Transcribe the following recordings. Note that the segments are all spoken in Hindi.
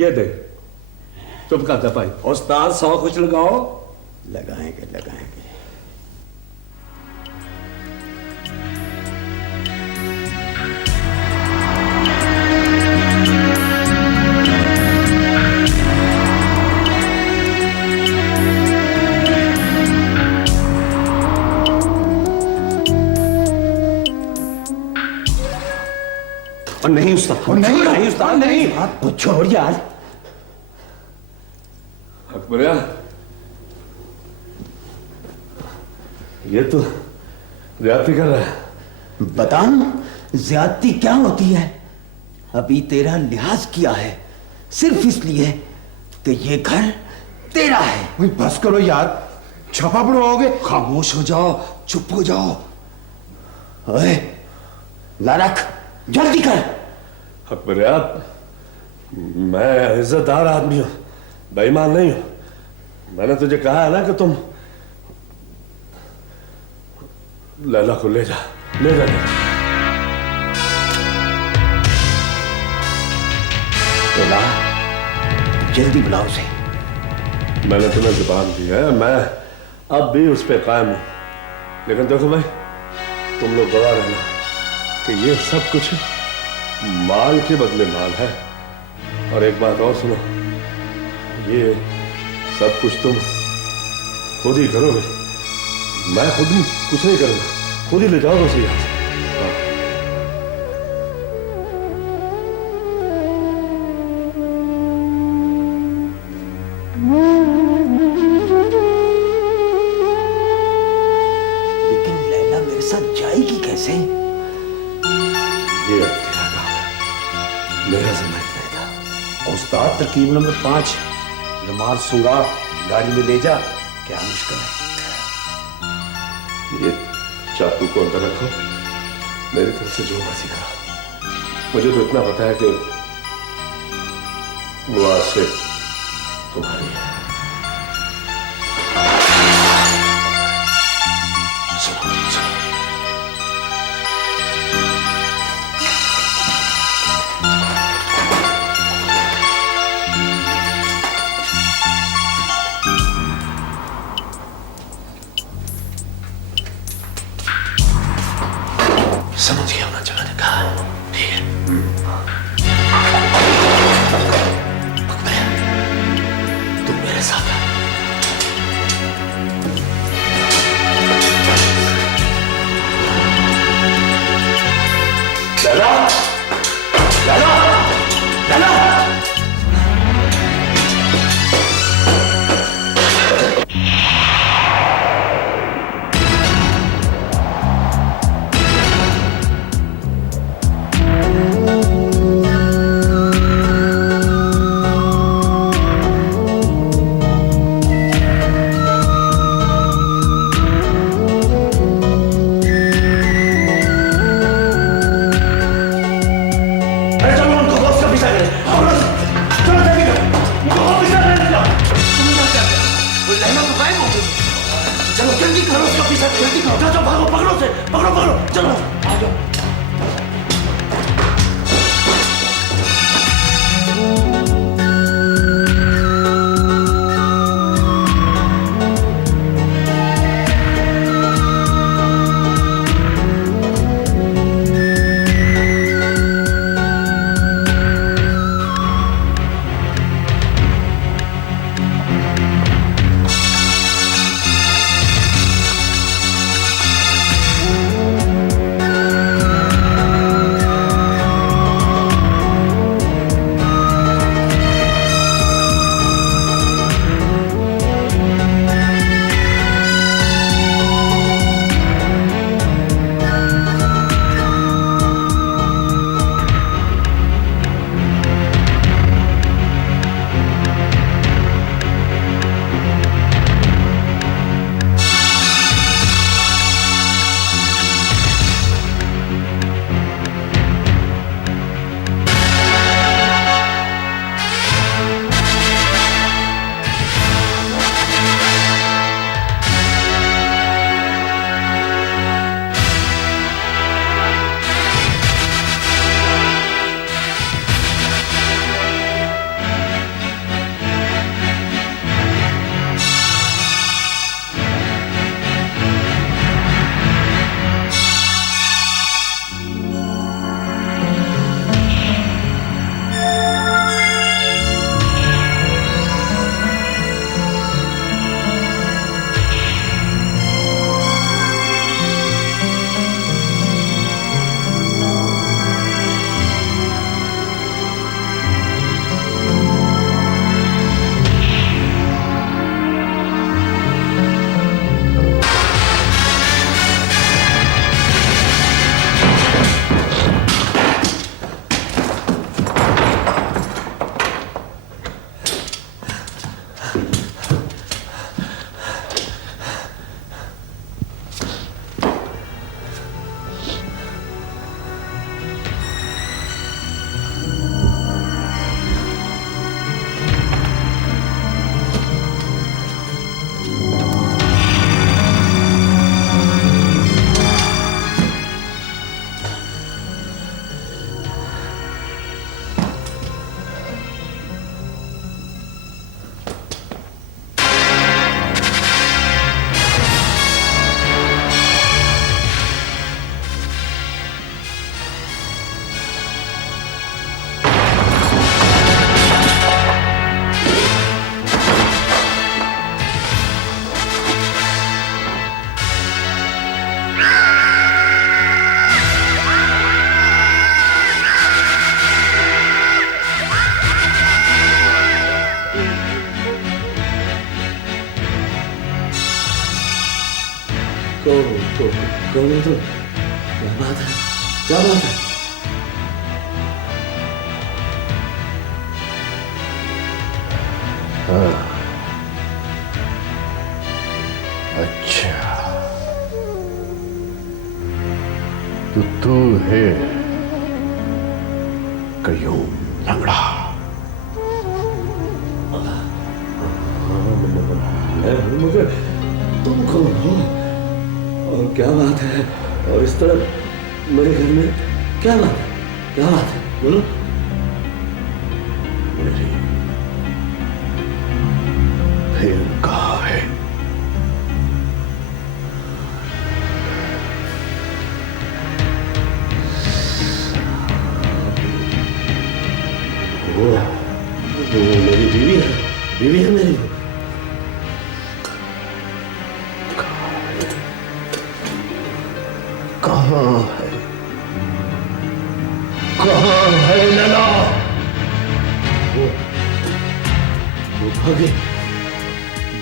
ये दे, चुप कर जा भाई। उस्ताद 100 कुछ लगाओ। लगाएंगे लगाएंगे। और नहीं उस्ताद, नहीं उस्ताद नहीं। वो छोड़ यार। अकबर ये तो ज्यादती कर रहा है। बताऊं ज्यादती क्या होती है? अभी तेरा लिहाज किया है सिर्फ इसलिए कि ये घर तेरा है। बस करो यार, छपा पड़वाओगे। खामोश हो जाओ, चुप हो जाओ। ओए लारक, जल्दी कर। अकबर मैं इज्जतदार आदमी हूं, बेईमान नहीं हूं। मैंने तुझे कहा है ना कि तुम लैला को ले जा, ले जा। तो ला, जल्दी बुलाओ उसे। मैंने तुम्हें जुबान दी है, मैं अब भी उस पर कायम हूं। लेकिन देखो भाई, तुम लोग गवाह रहना कि ये सब कुछ माल के बदले माल है। और एक बात और सुनो, ये सब कुछ तुम खुद ही करोगे, मैं खुद ही कुछ नहीं करूंगा, खुद ही ले जाओगे उसे यहाँ से। लेकिन लैला मेरे साथ जाएगी कैसे? ये अब तेरा काम है, मेरा जिम्मा रहेगा। उस्ताद तरकीब नंबर 5, रुमाल सूंगा गाड़ी में ले जा। क्या मुश्किल है? ये चाकू को अंदर रखो, मेरी तरफ से जो मर्जी करो। मुझे तो इतना पता है कि वो आज से तुम्हारी है। सुनो सुनो, समझ गया ना जो मैंने कहा, ठीक है? अकबर, तुम मेरे साथ आओ। लैला, लैला, लैला। अरे चलो कहोगे तो क्या बात है, क्या बात है? हाँ, अच्छा, तो तू है कयूम लंगड़ा। मगर तुम कौन हो और क्या बात है? और इस तरह मेरे घर में क्या बात है, क्या बात है, बोलो। मेरी बहन कहाँ है? वो मेरी बीवी है, बीवी है मेरी। कहाँ है, कहाँ है लैला? वो भागे,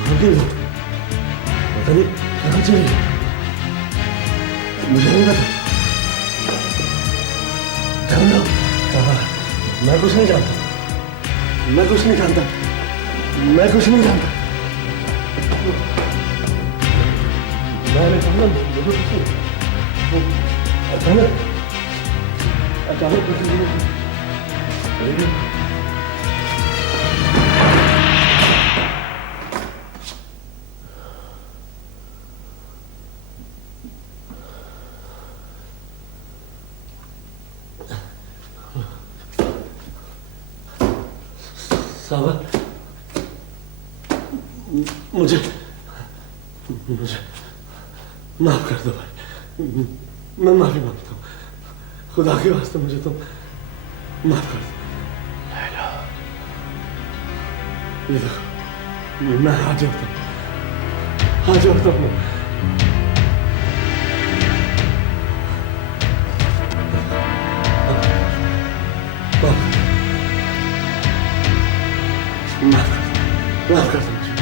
भागे वो, पता नहीं कहाँ चली गई, मुझे नहीं पता। जानना कहाँ? मैं कुछ नहीं जानता, मैं कुछ नहीं जानता, मैं कुछ नहीं जानता। मैंने कहा मुझे कुछ नहीं। अचानक अचानक सावन, मुझे मुझे माफ कर दो भाई, मैं माफी मांगता हूँ, खुदा के वास्ते मुझे तुम माफ कर दो। लैला, ये देखो, मैं हाथ जोड़ता हूँ, हाथ जोड़ता हूँ। माफ कर दो मुझे।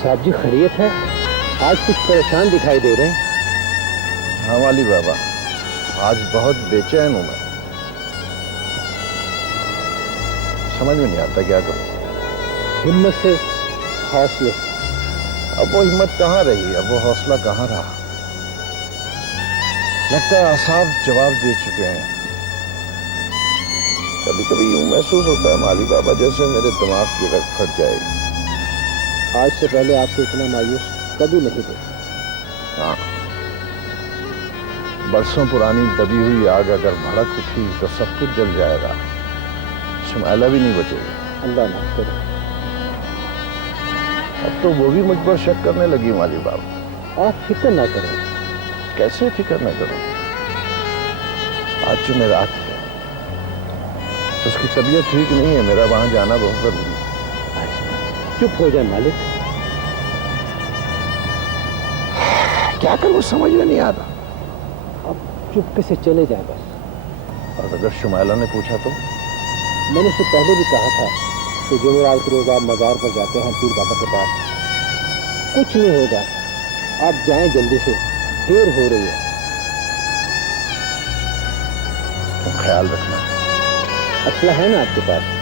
साहब जी खैरियत है? आज कुछ परेशान दिखाई दे रहे हैं। हाँ वाली बाबा, आज बहुत बेचैन हूं मैं। समझ में नहीं आता क्या करूं। हिम्मत से, हौसले से। अब वो हिम्मत कहाँ रही, अब वो हौसला कहाँ रहा। लगता है साहब जवाब दे चुके हैं। कभी कभी यूं महसूस होता है माली बाबा जैसे मेरे दिमाग की रग फट जाएगी। आज से पहले आपको इतना मायूस कभी नहीं थे। हाँ, बरसों पुरानी दबी हुई आग अगर भड़क उठी तो सब कुछ जल जाएगा, शुमाइला भी नहीं बचेगा। अल्लाह ना करे। अब तो वो भी मुझ पर शक करने लगी माली बाबा। आप फिक्र ना करें। कैसे फिक्र न करूं? आज जो मेरा रात है, उसकी तबीयत ठीक नहीं है, मेरा वहां जाना बहुत जरूरी है। चुप हो जाए मालिक। क्या करूं समझ में नहीं आता। अब चुपके से चले जाए बस। और अगर शुमाइला ने पूछा तो? मैंने उससे पहले भी कहा था कि जुमेरात के रोज आप मजार पर जाते हैं पीर बाबा के पास। कुछ नहीं होगा, आप जाएं जल्दी से, देर हो रही है। तुम ख्याल रखना। असला है ना आपके पास?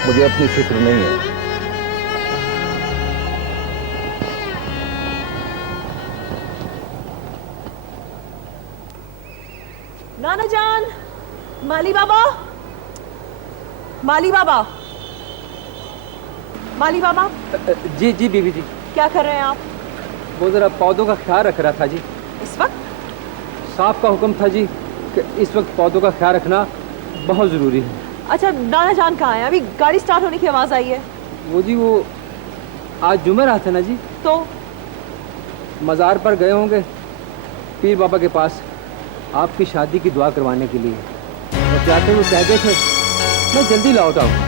मुझे अपनी फिक्र नहीं है। नाना जान, माली बाबा, माली बाबा, माली बाबा। जी जी बीबी जी। क्या कर रहे हैं आप? वो जरा पौधों का ख्याल रख रहा था जी। इस वक्त? साहब का हुक्म था जी कि इस वक्त पौधों का ख्याल रखना बहुत ज़रूरी है। अच्छा, नाना जान कहाँ है? अभी गाड़ी स्टार्ट होने की आवाज़ आई है। वो जी वो आज जुमेरात है ना जी, तो मज़ार पर गए होंगे पीर बाबा के पास आपकी शादी की दुआ करवाने के लिए। तो जाते हुए कह गए थे मैं जल्दी लौट आऊँ।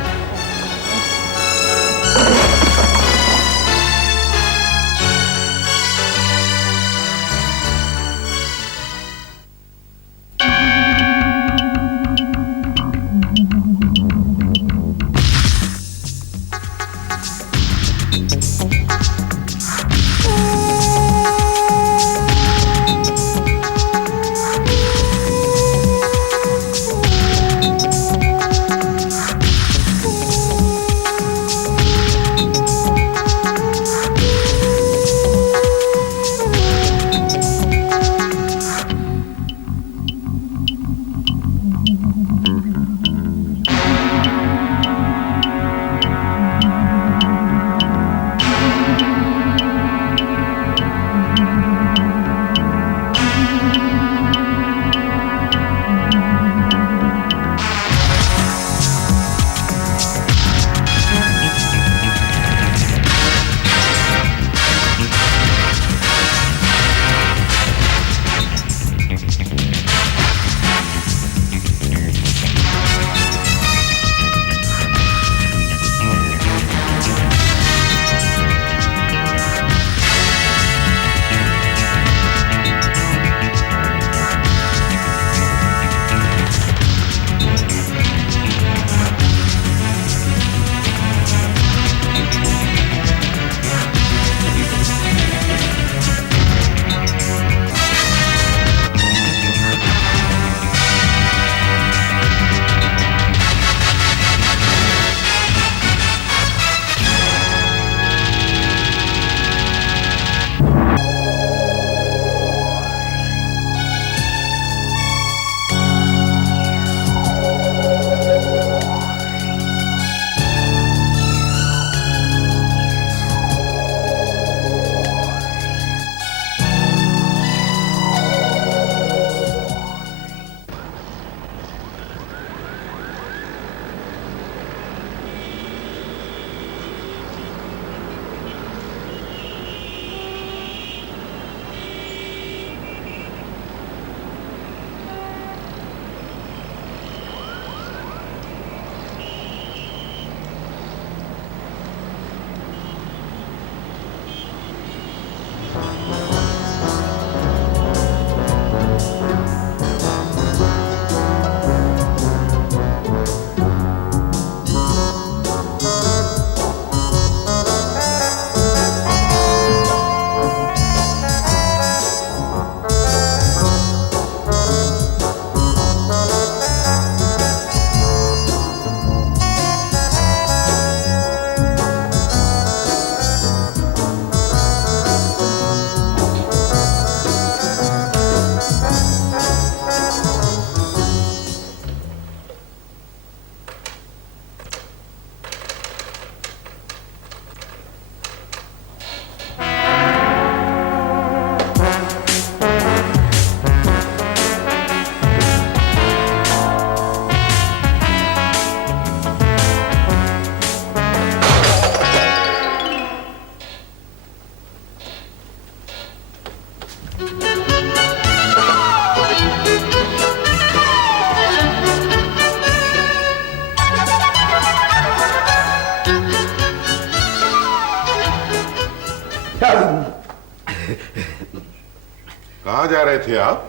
कहाँ जा रहे थे आप?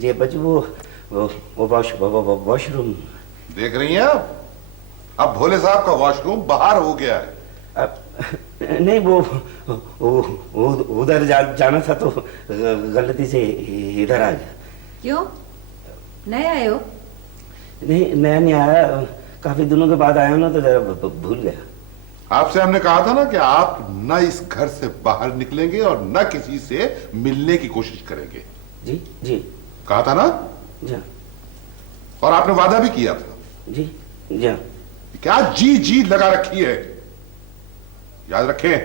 जी बच्ची वो वॉशरूम। देख रही हैं आप, अब भोले साहब का वॉशरूम बाहर हो गया है। नहीं वो उधर जाना था तो गलती से इधर आ गया। क्यों नए आए हो? नहीं नया नहीं आया, काफी दिनों के बाद आया हूं ना तो जरा भूल गया। आपसे हमने कहा था ना कि आप न इस घर से बाहर निकलेंगे और न किसी से मिलने की कोशिश करेंगे। जी जी कहा था ना? जी। और आपने वादा भी किया था। जी जी। क्या जी जी लगा रखी है? याद रखें,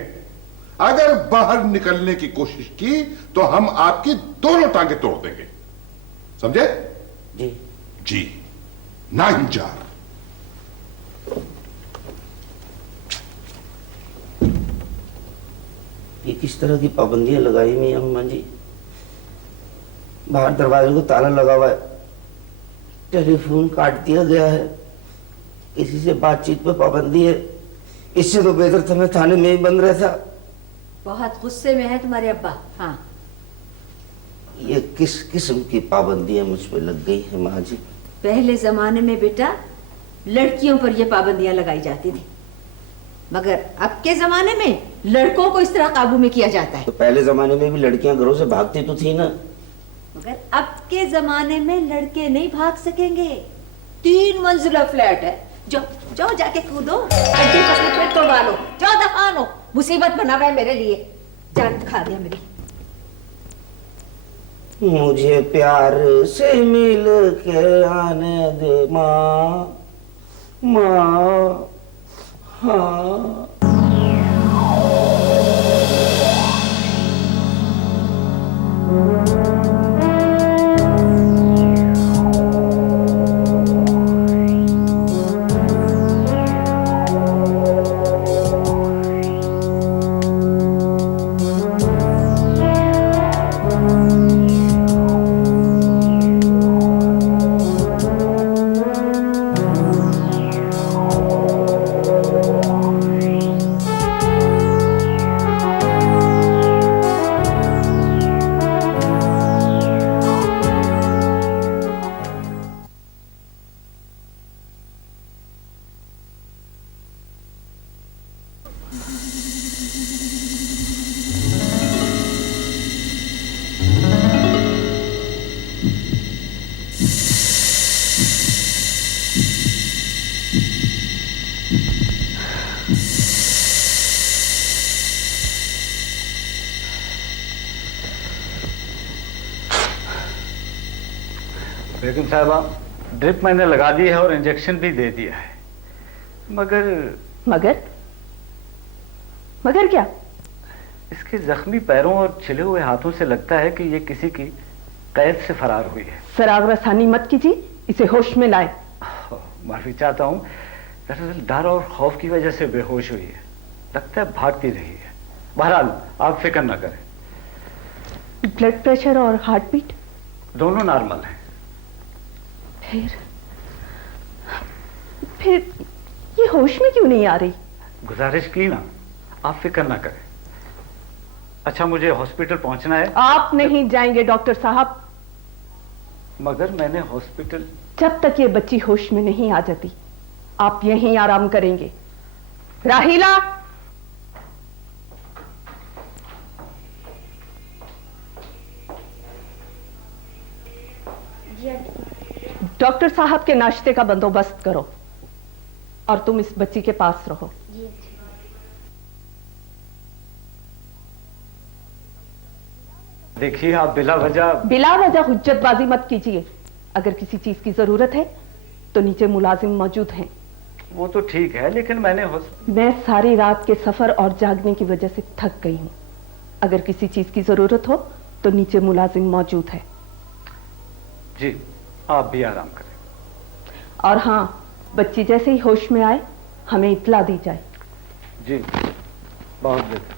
अगर बाहर निकलने की कोशिश की तो हम आपकी दोनों टांगे तोड़ देंगे, समझे? जी जी। ना इंजार। ये किस तरह की पाबंदियां लगाई हुई अम्मा जी? बाहर दरवाजे को ताला लगा हुआ है, टेलीफोन काट दिया गया है, किसी से बातचीत पे पाबंदी है। इससे तो बेहतर था मैं थाने में ही बंद रहता। बहुत गुस्से में है तुम्हारे अब्बा। हाँ ये किस किस्म की पाबंदियां मुझ पे लग गई है माँ जी? पहले जमाने में बेटा लड़कियों पर ये पाबंदियां लगाई जाती थी, मगर अब के जमाने में लड़कों को इस तरह काबू में किया जाता है। तो पहले जमाने में भी लड़कियां घरों से भागती तो थी ना। मगर अब के जमाने में लड़के नहीं भाग सकेंगे। 3 मंजिला फ्लैट है, जाओ जाओ जाके कूदो, अड्डी पसली फिर तोड़वा लो, जाओ दफा लो। मुसीबत बना हुआ है मेरे लिए, जान खा दिया मेरी। मुझे प्यार से मिल के आने दे माँ, माँ। हाँ बेगम साहबा, ड्रिप मैंने लगा दी है और इंजेक्शन भी दे दिया है, मगर मगर मगर क्या? इसके जख्मी पैरों और छिले हुए हाथों से लगता है कि ये किसी की कैद से फरार हुई है। फराग रसानी मत कीजिए, इसे होश में लाए। माफी चाहता हूँ, दरअसल डर और खौफ की वजह से बेहोश हुई है, लगता है भागती रही है। बहरहाल आप फिक्र न करें। ब्लड प्रेशर और हार्ट बीट दोनों नॉर्मल हैं। फिर ये होश में क्यों नहीं आ रही? गुजारिश की ना, आप फिक्र ना करें। अच्छा, मुझे हॉस्पिटल पहुंचना है। आप नहीं जाएंगे डॉक्टर साहब। मगर मैंने हॉस्पिटल, जब तक ये बच्ची होश में नहीं आ जाती आप यहीं आराम करेंगे। राहीला, डॉक्टर साहब के नाश्ते का बंदोबस्त करो और तुम इस बच्ची के पास रहो। देखिए, आप बिला वजह हुज्जतबाजी मत कीजिए। अगर किसी चीज की जरूरत है तो नीचे मुलाजिम मौजूद हैं। वो तो ठीक है, लेकिन मैं सारी रात के सफर और जागने की वजह से थक गई हूं। अगर किसी चीज की जरूरत हो तो नीचे मुलाजिम मौजूद है। जी, आप भी आराम करें। और हाँ, बच्ची जैसे ही होश में आए हमें इत्ला दी जाए। जी, बहुत बेहतर।